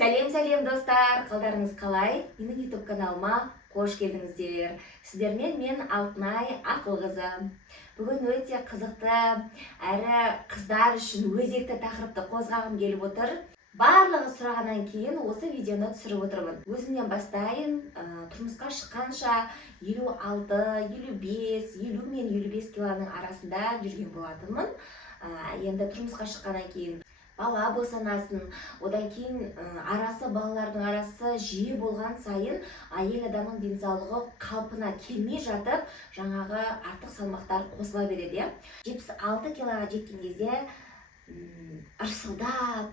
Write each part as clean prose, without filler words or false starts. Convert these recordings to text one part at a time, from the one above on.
Сәлем достар, қалдарыңыз қалай? Менің YouTube каналыма қош келдіңіздер. Сіздермен мен Алтынай Ақылқызы. Бүгін өте қызықты әрі қыздар үшін өзекті тақырыпты қозғағым келіп отыр. Барлығы сұрағаннан кейін осы видеоны түсіріп отырмын. Өзімнен бастайын, тұрмысқа шыққанша 56, 55, 50 мен 55 килоның арасында жүрген болатынмын. Енді тұрмысқа шыққаннан кейін бала босанасын, одан кейін балалардың арасы жиі болған сайын әйел адамның денсаулығы қалпына келмей жатып, жаңағы артық салмақтар қосыла береді. 76 килоға жеткен кезде ырсылдап,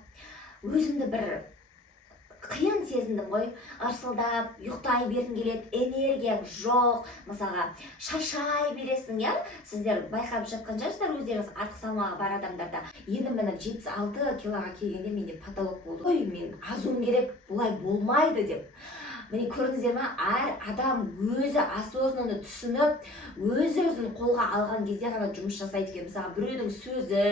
өзімді бір қиын сезіндім ғой. Арсылдап, ұйықтай бергім келеді, энергия жоқ. Мысалға, шаршай бересің, иә? Сіздер байқап жатқан шығарсыздар өздеріңіз артық салмағы бар адамдарда. Енді міне 76 килоға келгенде менде патолог болды. Ой, мен азуым керек, бұлай болмайды деп. Міне көрдіңіздер ме, әр адам өзі осознанно түсініп, өзін қолға алған кезде ғана жұмыс жасайды екен. Мысалы, біреудің сөзі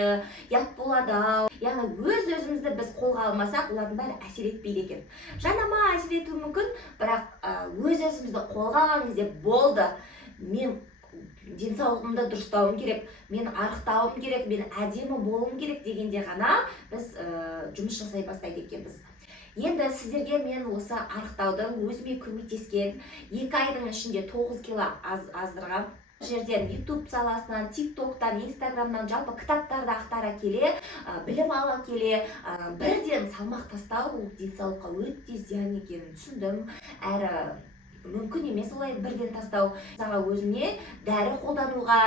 ұят болады. Яғни өзімізді біз қолға алмасақ, олардың бәрі әсер етпейді екен. Жанама әсер етуі мүмкін, бірақ өзімізді қолға алған кезде болды. Мен денсаулығымды дұрыстауым керек, мен арықтауым керек, мен әдемі болуым керек дегенде ғана біз жұмыс жасай бастайды екенбіз. Енді сіздерге мен осы арықтаудың өзіме көмектескен 2 айдың ішінде 9 кило аздырғам. Жерден YouTube саласынан, TikToktан, Instagramнан, жалпы кітаптарды ақтара келе, білім ала келе, бірден салмақ тастау денсаулыққа өте зиян екенін түсіндім. Әрі мүмкін емес олай бірден тастау. Мысалға өзіме дәрі қолдануға,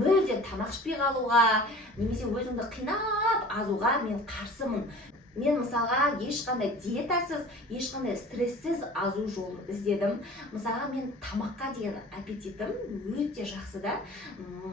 мүлдем тамақ ішпей қалуға, немесе өзіңді қинап азуға мен қарсымын. Мен мысалға ешқандай диетасыз, ешқандай стрессіз азу жолын іздедім. Мысалға мен тамаққа деген аппетитім өте жақсы да.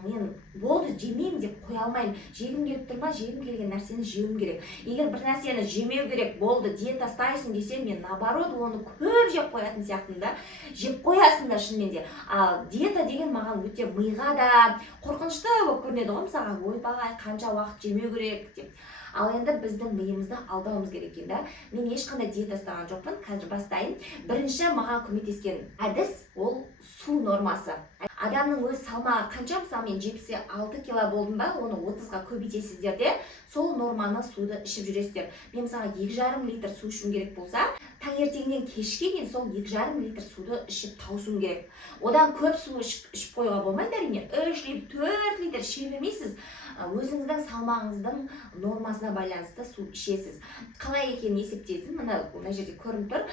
Мен болды жемеймін деп қоя алмаймын. Жегім келіп тұрма, жегім келген нәрсені жеуім керек. Егер бір нәрсені жемеу керек, болды диета ұстайсың десем, мен наоборот оны көп жеп қоятын сияқтымын да. Жеп қоясың да шынымен де. Ал диета деген маған өте миға да қорқынышты болып көрінеді ғой. Мысалға, ойбай қанша уақыт жемеу керек деп. Ал енді біздің миымызды алдауымыз керек екен да. Мен ешқандай диета ұстаған жоқпын, қазір бастайын. Бірінші маған көмектескен әдіс ол су нормасы. Адамның өз салмағы қанша, мысалы мен 76 кило болдым ба, оны 30-ға көбейтесіздер де, сол норманы суды ішіп жүресіздер. Мен мысалға 2,5 литр су ішуім керек болса, таңертеңнен кешке дейін сол 2,5 литр суды ішіп таусуым керек. Одан көп су ішіп қоюға болмайды әрине. 3 литр, 4 литр іше бермейсіз. Өзіңіздің салмағыңыздың нормасына байланысты су ішесіз. Қалай екенін есептейсіз, мына жерде көрініп тұр.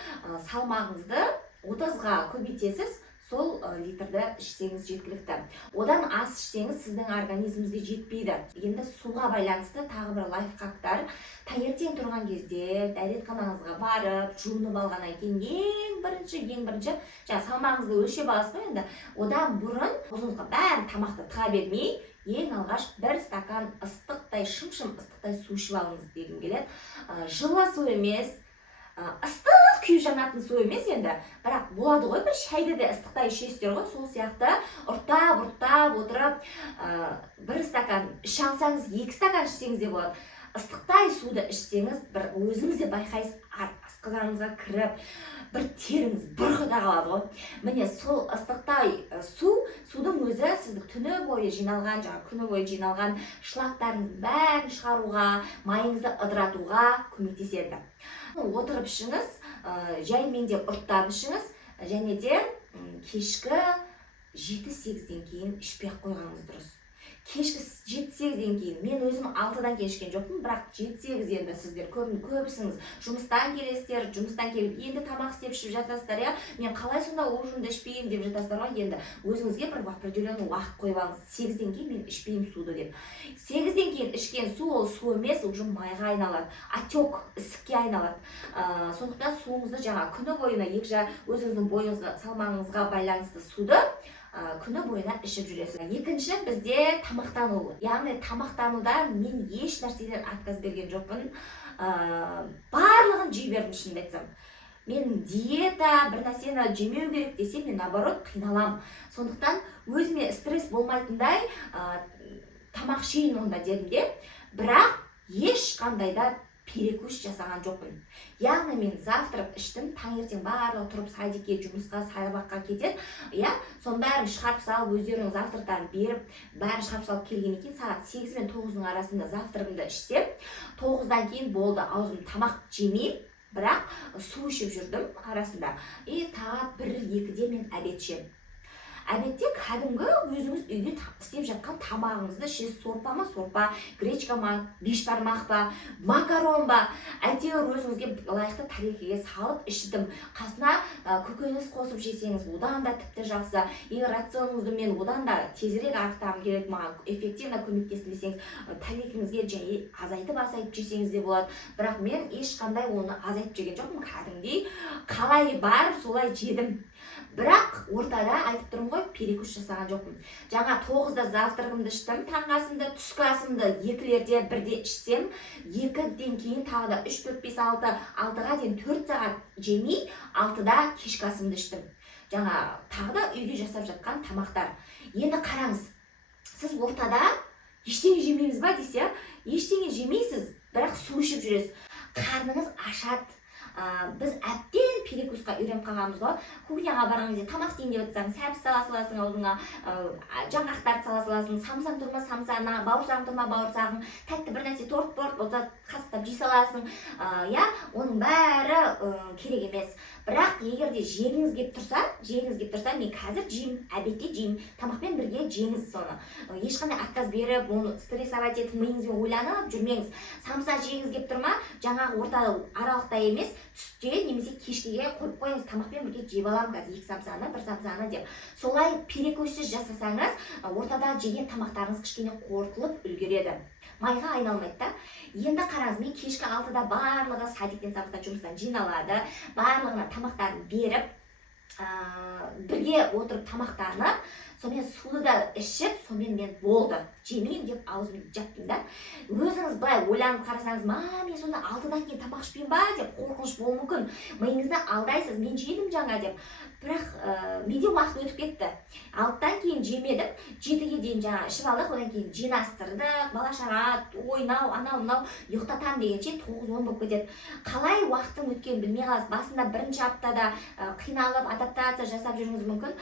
Салмағыңызды 30-ға көбейтесіз, сол литрді ішсеңіз жеткілікті. Одан аз ішсеңіз сіздің организміңізге жетпейді. Енді суға байланысты тағы бір лайфхактар. Таңертең тұрған кезде дәретханаңызға барып, жуынып алғаннан кейін ең бірінші, салмағыңызды өлшеп аласыз ғой енді. Одан бұрын аузыңызға бәрін тамақты тыға бермей, ең алғаш 1 стакан ыстықтай, шым-шым ыстықтай су ішіп алыңыз дегім келеді. Жылы су емес, ыстық күйіп жанатын су емес енді, бірақ болады ғой, бір шайды де ыстықтай ішесіздер ғой, сол сияқты ұрттап отырып, 1 стакан іше алсаңыз, 2 стакан ішсеңіз де болады. Ыстықтай суды ішсеңіз, бір өзіңіз де байқайсыз, асқазаныңызға кіріп, бір теріңіз бұрқыда қалады ғой. Міне сол ыстықтай судың өзі сізді күні бойы жиналған шлактарыңыз бәрін шығаруға, майыңызды ыдыратуға көмектеседі. Отырып ішіңіз, жаймен ұрттап ішіңіз, және де кешкі 7-8-ден кейін ішпей қойғаныңыз дұрыс. Кешкі 7-8-ден кейін, мен өзім 6-дан кейін ішкен жоқпын, бірақ 7-8 енді сіздер көбісіңіз жұмыстан келесіздер, жұмыстан келіп енді тамақ істеп ішіп жатасыздар, иә? Мен қалай сонда ужинді ішпеймін деп жатасыздар ғой, енді өзіңізге бір определенный уақыт қойып алыңыз. 8-ден кейін мен ішпеймін суды деп. 8-ден кейін ішкен су ол су емес, уже майға айналады, отек, ісікке айналады. Сондықтан суыңызды жаңа күні бойына өзіңіздің бойыңызға, салмағыңызға байланысты суды күні бойына ішіп жүресіз. Екінші бізде тамақтану. Яғни тамақтануда мен еш нәрседен отказ берген жоқпын. Барлығын жей бердім шынымды айтсам. Мен диета, бір нәрсені жемеу керек десем, мен наоборот қиналам. Сондықтан өзіме стресс болмайтындай тамақ жейін онда дедім де, бірақ ешқандай да перекус жасаған жоқпын. Яғни мен завтрак іштім, таңертең барлығы тұрып садикке, жұмысқа, сабаққа кетеді. Соның бәрін шығарып салып, өздерінің завтрактарын беріп, бәрін шығарып салып келгеннен кейін сағат 8 мен 9-ның арасында завтрагымды ішсем, 9-дан кейін болды, аузым тамақ жемеймін, бірақ су ішіп жүрдім арасында. Сағат 1-2-де мен обед ішемін. Обедте кәдімгі өзіңіз үйде істеп жатқан тамағыңызды ішесіз. Сорпа ма сорпа, гречка ма, бешбармақ па, макарон ба, әйтеуір өзіңізге лайықты тарелкеге салып іштім. Қасына көкөніс қосып жесеңіз, одан да тіпті жақсы. Егер рационыңызды мен одан да тезірек арықтағым керек, маған эффективно көмектесін десеңіз, тарелкеңізге жай азайтып жесеңіз де болады. Бірақ мен ешқандай оны азайтып жеген жоқпын, кәдімгідей қалай бар солай жедім. Бірақ ортада айтып тұрмын ғой, перекус жасаған жоқпын. Жаңа 9-да завтрагымды іштім, таңғы асымды, түскі асымды 2-лерде, 1-де ішсем, 2-ден кейін тағы да 3, 4, 5, 6, 6-ға дейін 4 сағат жемей, 6-да кешкі асымды іштім. Жаңа тағы да үйге жасап жатқан тамақтар. Енді қараңыз, сіз ортада ештеңе жемейміз ба десе, ештеңе жемейсіз, бірақ су ішіп жүресіз. Қарныңыз ашады. Біз әбден перекусқа үйреніп қалғанбыз ғой. Кухняға барған кезде тамақ істейін деп отырсаң, сәбіз сала саласың аузыңа, жаңғақтарды сала саласың, самсаң тұрма самсаны, бауырсағың тұрма бауырсағың, тәтті бір нәрсе торт болса қасықтап жей саласың. Оның бәрі керек емес. Бірақ егер де жегіңіз келіп тұрса, мен қазір жеймін, обедте жеймін, тамақпен бірге жеңіз соны. Ешқандай отказ беріп, оны стрессовать етіп, миыңызбен ойланып жүрмеңіз. Самса жегіңіз келіп тұрма, жаңағы ортада аралықта емес, түсте немесе кешкіге қойып қойыңыз, тамақпен бірге жеп аламын қазір 2 самсаны, 1 самсаны деп. Солай перекуссіз жасасаңыз, ортада жеген тамақтарыңыз кішкене қорытылып үлгереді. Майға айналмайды да. Енді қараңыз, мен кешкі 6-да барлығы садиктен, сабақтан, жұмыстан жиналады, барлығына тамақтарын беріп, бірге отырып тамақтанып, сонымен суды да ішіп, сонымен мен болды, жемеймін деп аузымды жаптым да. Өзіңіз былай ойланып қарасаңыз, мен сонда 6-дан кейін тамақ ішпеймін ба деп қорқыныш болуы мүмкін. Миыңызда алдайсыз, мен жедім жаңа деп. Бірақ менде уақыт өтіп кетті. 6-дан кейін жемедім, 7-ге дейін жаңа ішіп алдық, одан кейін жинастырдық, бала-шаға, ойнау, анау-мынау, ұйықтатам дегенше 9-10 болып кетеді. Қалай уақыттың өткенін білмей қаласыз. Басында бірінші аптада қиналып, адаптация жасап жүріңіз мүмкін,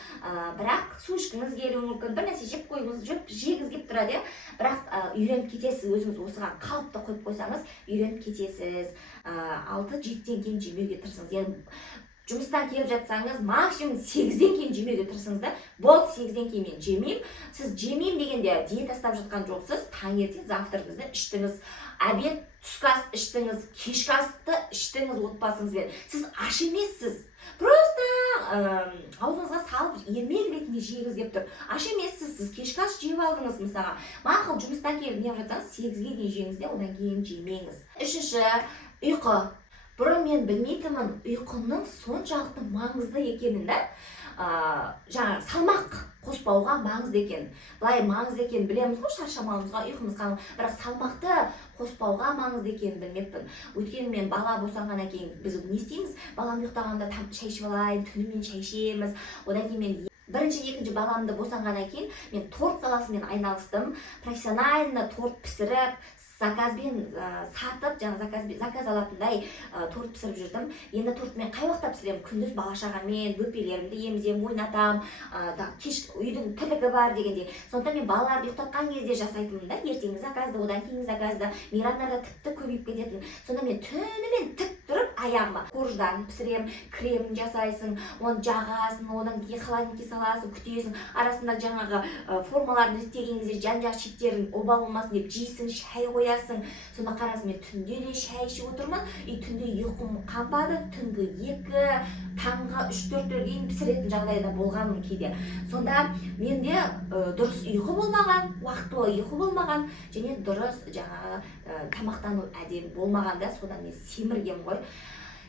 бірақ су ішкіңіз келуі мүмкін, бір нәрсе жеп қойыңыз, жегіңіз келіп тұрады, бірақ үйреніп кетесіз. Өзіңіз осыған қалыпты қойып қойсаңыз, үйреніп кетесіз. 6-7-ден кейін жемеуге тырысыңыз. Жұмыстан келіп жатсаңыз, максимум 8-ден кейін жемеуге тырысыңыз да. Болды, 8-ден кейін мен жемеймін. Сіз жемеймін дегенде диета ұстап жатқан жоқсыз. Таңертең завтрагыңызды іштіңіз, обед, түскі ас іштіңіз, кешкі асты іштіңіз отбасыңызбен. Сіз аш емессіз. Просто аузыңызға салып ермек ретінде жегіңіз келіп тұр. Аш емессіз, сіз кешкі ас жеп алдыңыз мысалға. Мақұл, жұмыстан келіп неғып жатсаңыз, 8-ге дейін жеңіз де, одан кейін жемеңіз. Үшінші, ұйқы. Бұрын мен білмейтінмін ұйқының соншалықты маңызды екенін да. Жаңа салмақ қоспауға маңызды екен. Былай маңызды екен білеміз ғой, шаршамауымызға, ұйқымызға, бірақ салмақты қоспауға маңызды екенін білмеппін. Өйткені мен бала босанғаннан кейін біз не істейміз? Балам ұйықтағанда шай ішіп алайын, түнімен шай ішеміз. Одан кейін мен бірінші, екінші баламды босанғаннан кейін мен торт саласымен айналыстым. Профессионально торт пісіріп, заказбен сатып, заказ алатындай торт пісіріп жүрдім. Енді тортты мен қай уақытта пісіремін? Күндіз бала-шағамен, бөпелерімді емізем, ойнатам, үйдің тірлігі бар дегенде. Сондықтан мен балаларды ұйықтатқан кезде жасайтынмын да, ертеңгі заказды, одан кейінгі заказды, мейрамдарда тіпті көбейіп кететін. Сонда мен түнімен тік тұрып аяғыма корждан пісірем, кремін жасайсың, оны жағасың, одан кейін холодильникке саласың, күтесің, арасында жаңағы формаларын реттеген кезде жан-жақ шеттерін обал болмасын деп жейсің, шай қоясың. Сонда қарасың, мен түнде де шай ішіп отырмын, түнде ұйқым қанбады, түнгі 2, таңғы 3-4-ге дейін пісіретін жағдайда болғанмын кейде. Сонда менде дұрыс ұйқы болмаған, уақытылы ұйқы болмаған, және дұрыс жаңағы тамақтану әдемі болмаған да, содан мен семіргем ғой.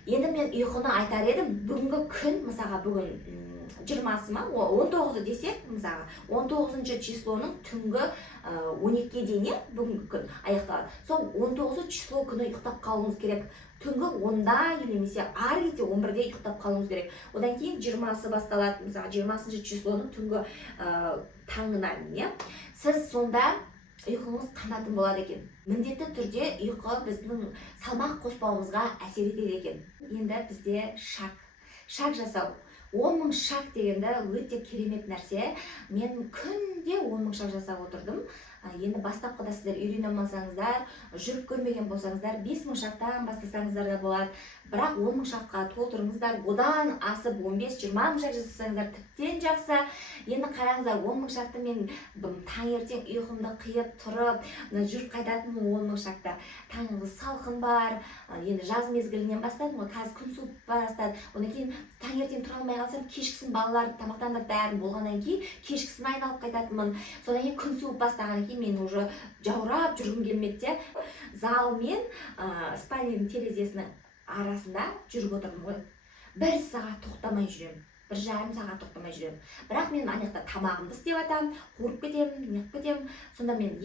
Енді мен ұйқыны айтар едім, бүгінгі күн, мысалға бүгін 20-сы ма, 19-ы десек, мысалға 19-шы числоның түнгі 12-ге дейін бүгінгі күн аяқталады. Сол 19-шы число күні ұйықтап қалуыңыз керек. Түнгі 10-да немесе ары кетсе 11-де ұйықтап қалуыңыз керек. Одан кейін 20-сы басталады, мысалға 20-шы числоның түнгі таңынан. Сіз сонда ұйқыңыз қанатын болады екен. Міндетті түрде ұйқы біздің салмақ қоспауымызға әсер етеді екен. Енді бізде шаг жасау. 10.000 шаг дегенде өте керемет нәрсе. Мен күнде 10.000 шаг жасап отырдым. Енді бастапқыда сіздер үйрене алмасаңыздар, жүріп көрмеген болсаңыздар, 5.000 шақтан бастасаңыздар да болады. Бірақ 10.000 шаққа толтырыңыздар, одан асып 15-20 шақ жасасаңыздар тіптен жақсы. Енді қараңыздар, 10.000 шақты мен таңертең ұйқымды қиып тұрып, жүріп қайтатын 10.000 шақта. Таңғы салқын бар, енді жаз мезгілінен бастадым ғой, қазір күн суып бастады. Одан кейін таңертең тұра алмай қалсам, кешкісін балалар тамақтандырып бәрін болғаннан кейін кешкісін айналып қайтатынмын. Содан кейін күн суып бастағаннан кейін мен уже жаурап жүргім келмеді. Зал мен спальняның терезесінің арасында жүріп отырдым ғой. 1 сағат тоқтамай жүремін. 1,5 сағат тоқтамай жүремін. Бірақ мен ана тамағымды істеп атам, қуырып кетемін, неғып кетемін. Сонда мен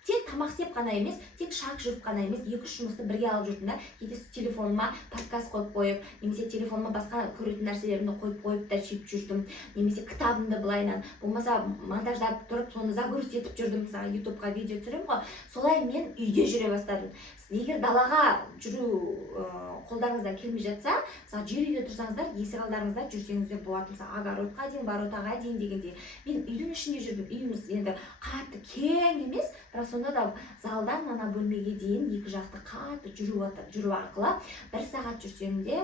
тек тамақ істеп қана емес, тек шаг жүріп қана емес, 2-3 жұмысты бірге алып жүрдім да. Кейде телефоныма подкаст қойып, немесе телефоныма басқа көретін нәрселерімді қойып та сөйтіп жүрдім. Немесе кітабымды былайынан, болмаса монтаждап тұрып, соны загрузить етіп жүрдім. Мысалы, YouTube-ға видео түсіремін ғой. Солай мен үйде жүре бастадым. Егер далаға жүру қолдарыңыздан келмей жатса, мысалы жер үйде тұрсаңыздар, есік алдарыңызда жүрсеңіздер болады. Мысалы, огородқа дейін, воротаға дейін дегенде. Мен үйдің ішінде жүрдім. Үйіміз енді қатты кең емес, бірақ сонда да залдан ана бөлмеге дейін екі жақты қатты жүру арқылы 1 сағат жүрсем де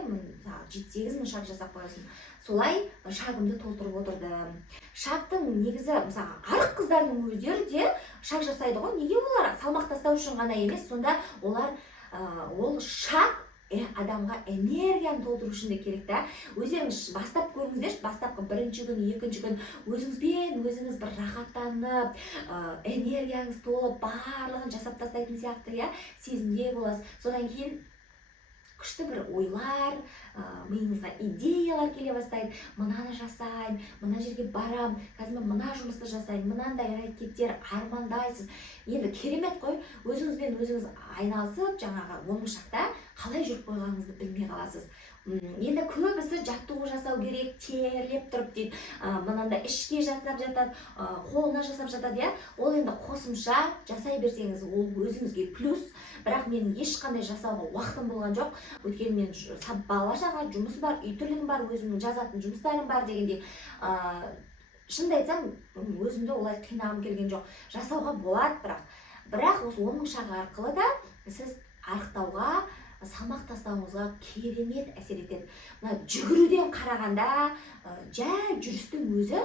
7-8 мың шаг жасап қоясың. Солай шагымды толтырып отырдым. Шагтың негізі, мысалы, арық қыздардың өздері де шаг жасайды ғой. Неге олар? Салмақ тастау үшін ғана емес, сонда олар ол шаг адамға энергияны толтыру үшін де керек та. Өздеріңіз бастап көріңіздерші, бастапқы 1-ші күн, 2-ші күн өзіңізбен өзіңіз бір рахаттанып, энергияңыз толып, барлығын жасап тастайтын сияқты, сезімде боласыз. Содан кейін күшті бір ойлар, миыңызға идеялар келе бастайды. Мынаны жасайын, мына жерге барам, қазір мен мына жұмысты жасайын, мынандай әрекеттер армандайсыз. Енді керемет қой, өзіңізбен өзіңіз айналысып, жаңағы 10.000 шақта қалай жүріп қойғаныңызды білмей қаласыз. Енді көбісі жаттығу жасау керек, терлеп тұрып дейді. Мынанда ішке жасап жатады, қолына жасап жатады, ол енді қосымша жасай берсеңіз, ол өзіңізге плюс. Бірақ менің ешқандай жасауға уақытым болған жоқ. Өйткені мен балалар жағынан жұмыс бар, үй тірлігім бар, өзімнің жазатын жұмыстарым бар дегенде. Шынымды айтсам, өзімді олай қинағым келген жоқ. Жасауға болады, бірақ осы 10.000 шаг арқылы да сіз арықтауға, салмақ тастауыңызға керемет әсер етеді. Жүгіруден қарағанда жай жүрістің өзі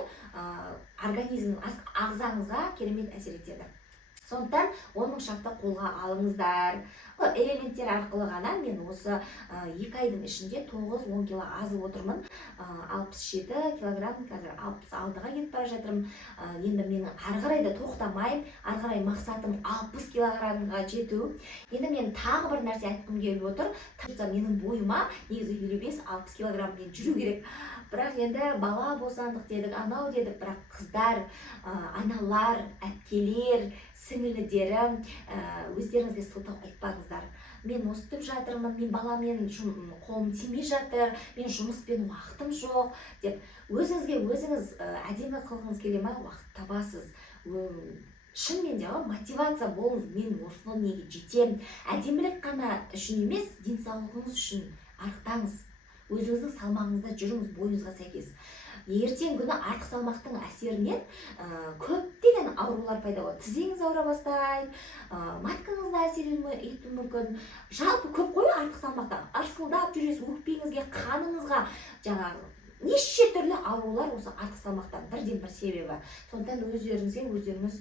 организм, ағзаңызға керемет әсер етеді. Сондықтан 10.000 шақты қолға алыңыздар. Элементтер арқылы ғана мен осы 2 айдың ішінде 9-10 кило азып отырмын. 67 килограмм, қазір 66-ға кетіп бара жатырмын. Енді менің ары қарай да тоқтамайым, ары қарай мақсатым 60 килограммға жету. Енді мен тағы бір нәрсе айтқым келіп отыр. Менің бойыма негізі 55-60 килограмм мен жүру керек. Бірақ енді бала босандық дедік, анау дедік, бірақ қыздар, аналар, әпкелер, сіңілідерім, өздеріңізге сылтау айтпаңыздар. Мен өстіп жатырмын, мен баламен қолым тимей жатыр, мен жұмыспен уақытым жоқ деп өзіңізге өзіңіз әдемі қылғыңыз келе ме, уақыт табасыз. Шынымен де мотивация болыңыз, мен осыны неге жетем. Әдемілік қана үшін емес, денсаулығыңыз үшін арықтаңыз. Өзіңіздің салмағыңызда жүріңіз, бойыңызға сәйкес. Ертең күні артық салмақтың әсерінен көптеген аурулар пайда болады. Тізеңіз ауыра бастайды, маткаңызда әсер етуі мүмкін. Жалпы көп қой артық салмақта. Арсылдап жүресіз, өкпеңізге, қаныңызға, жаңағы неше түрлі аурулар осы артық салмақтан бірден бір себебі. Сондықтан өздеріңіз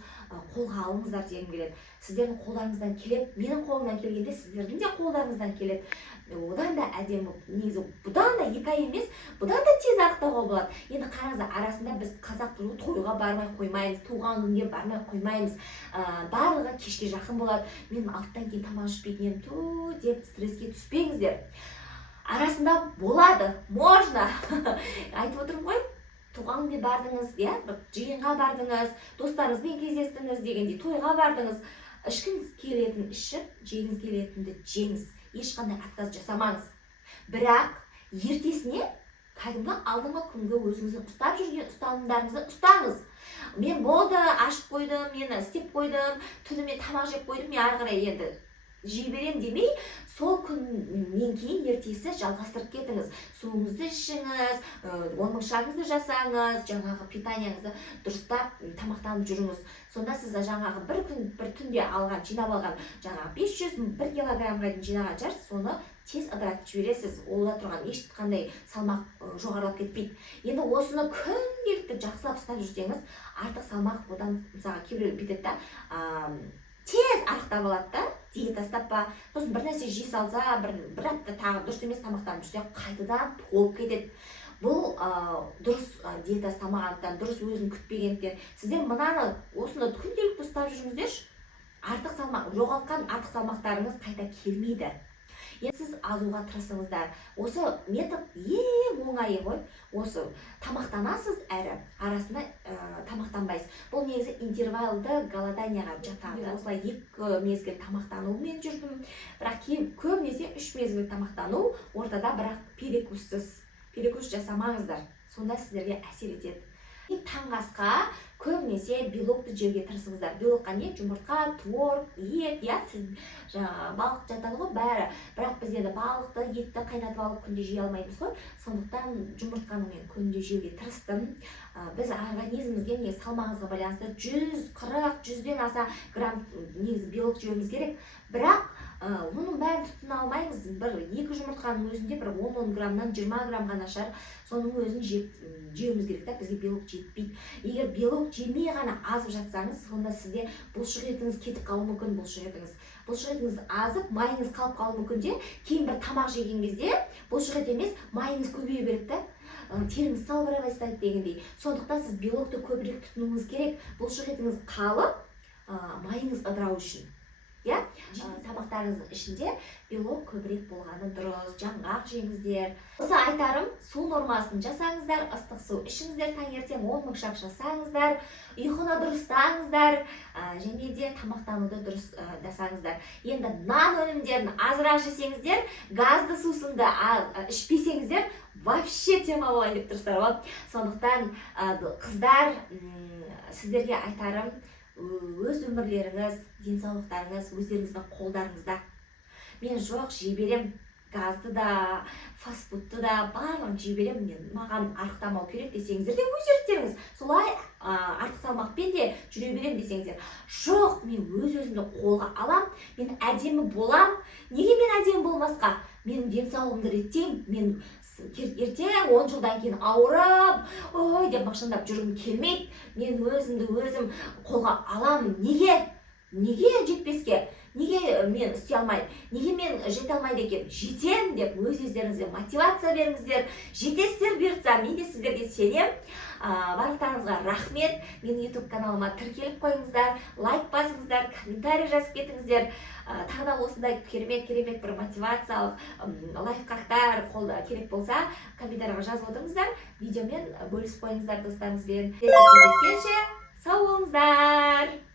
қолға алыңыздар дегім келеді. Сіздердің қолдарыңыздан келеді, менің қолымнан келгенде сіздердің де қолдарыңыздан келеді. Одан да әдемі, негізі бұдан да 2 ай емес, бұдан да тез арықтауға болады. Енді қараңыздар, арасында біз қазақ тойға бармай қоймаймыз, туған күнге бармай қоймаймыз. Барлығы кешке жақын болады. Мен алттан кейін тамақ ішпейтін едім, деп стресске түспеңіздер. Арасында болады, можно. Айтып отырмын ғой, туған күнге бардыңыз, жиынға бардыңыз, достарыңызбен кездестіңіз дегенде, тойға бардыңыз. Ішкіңіз келетін ішіп, жегіңіз келетінді жеңіз. Ешқандай отказ жасамаңыз. Бірақ ертесіне кәдімгі алдыңғы күнгі өзіңіздің ұстап жүрген ұстанымдарыңызды ұстаңыз. Мен болды, ашып қойдым, мен істеп қойдым, түнімен тамақ жеп қойдым, мен ары қарай енді жей берем демей, сол күннен кейін ертесі жалғастырып кетіңіз. Суыңызды ішіңіз, оңбықшағыңызды жасаңыз, жаңағы питанияңызды дұрыстап тамақтанып жүріңіз. Сонда сіз жаңағы бір күн, бір түнде алған, жинап алған, жаңағы 500-1 килограммға дейін жинаған жарыс, соны тез ыдыратып жібересіз. Олда тұрған ешқандай салмақ жоғарылап кетпейді. Енді осыны күнделікті жақсылап ұстап жүрсеңіз, артық салмақ одан мысалға кейбіреулер бүйтеді да, тез арықтап алады да, диета ұстап па, сосын бір нәрсе жей салса, бір апта тағы дұрыс емес тамақтанып жүрсе, қайтадан толып кетеді. Бұл дұрыс диета ұстамағандықтан, дұрыс өзін күтпегендіктен. Сіздер мынаны, осыны күнделікті ұстап жүріңіздерші, артық салмақ, жоғалтқан артық салмақтарыңыз қайта келмейді. Енді сіз азуға тырысыңыздар. Осы метод ең оңайы ғой. Осы тамақтанасыз әрі арасында тамақтанбайсыз. Бұл негізі интервалды голоданияға жатады. Осылай 2 мезгіл тамақтанумен жүрдім. Бірақ көбінесе 3 мезгіл тамақтану, ортада бірақ перекус жасамаңыздар. Сонда сіздерге әсер етеді. Таңғы асқа көбінесе белокты жеуге тырысыңыздар. Белокқа не? Жұмыртқа, творог, ет, сіз балық жатады ғой бәрі. Бірақ біз енді балықты, етті қайнатып алып күнде жей алмаймыз ғой. Сондықтан жұмыртқаны мен күнде жеуге тырыстым. Біз организмімізге салмағымызға байланысты 140-100-ден аса грамм негізі белок жеуіміз керек. Бірақ оның бәрін тұтына алмаймыз. Бір-екі жұмыртқаның өзінде бір 10 граммнан 20 грамм ғана шығар. Соның өзін жеуіміз керек та, бізге белок жетпейді. Егер белок жемей ғана азып жатсаңыз, сонда сізде бұлшық етіңіз кетіп қалуы мүмкін. Бұлшық етіңіз азып, майыңыз қалып қалуы мүмкін де, кейін бір тамақ жеген кезде бұлшық ет емес, майыңыз көбейе береді да. Теріңіз салбырай бастайды дегендей. Сондықтан сіз белокты көбірек тұтынуыңыз керек. Бұлшық етіңіз қалып, майыңыз ыдырау үшін. Тамақтарыңыздың ішінде белок көбірек болғаны дұрыс. Жаңғақ жеңіздер. Осы айтарым, су нормасын жасаңыздар, ыстық су ішіңіздер, таңертең 10 мыңшақ жасаңыздар, ұйқыны дұрыстаңыздар, және де тамақтануды дұрыс жасаңыздар. Енді нан өнімдерін азырақ жесеңіздер, газды сусынды ішпесеңіздер, вообще тема болайын деп тұрсыздар. Сондықтан қыздар, сіздерге айтарым, өз өмірлеріңіз, денсаулықтарыңыз өздеріңіздің қолдарыңызда. Мен жоқ, жей берем, газды да, фастфудты да, барлығын жей берем, маған арықтамау керек десеңіздер де өз еріктеріңіз. Солай артық салмақпен де жүре берем десеңіздер. Жоқ, мен өз-өзімді қолға алам, мен әдемі болам. Неге мен әдемі болмасқа? Мен денсаулығымды реттеймін, мен ертең 10 жылдан кейін ауырып, ой деп мақтанып жүргім келмейді. Мен өзімді өзім қолға аламын. Неге жетпеске? Неге мен істей алмаймын? Неге мен жете алмайды екен? Жетем деп өз-өздеріңізге мотивация беріңіздер. Жетесіздер бұйыртса, мен де сіздерге сенем. Барлықтарыңызға рахмет. Менің YouTube каналыма тіркеліп қойыңыздар, лайк басыңыздар, комментарий жазып кетіңіздер. Тағы да осындай керемет бір мотивациялық лайфхактар керек болса, комментарийға жазып отырыңыздар. Видеомен бөлісіп қойыңыздар достарыңызбен. Кездескенше сау болыңыздар.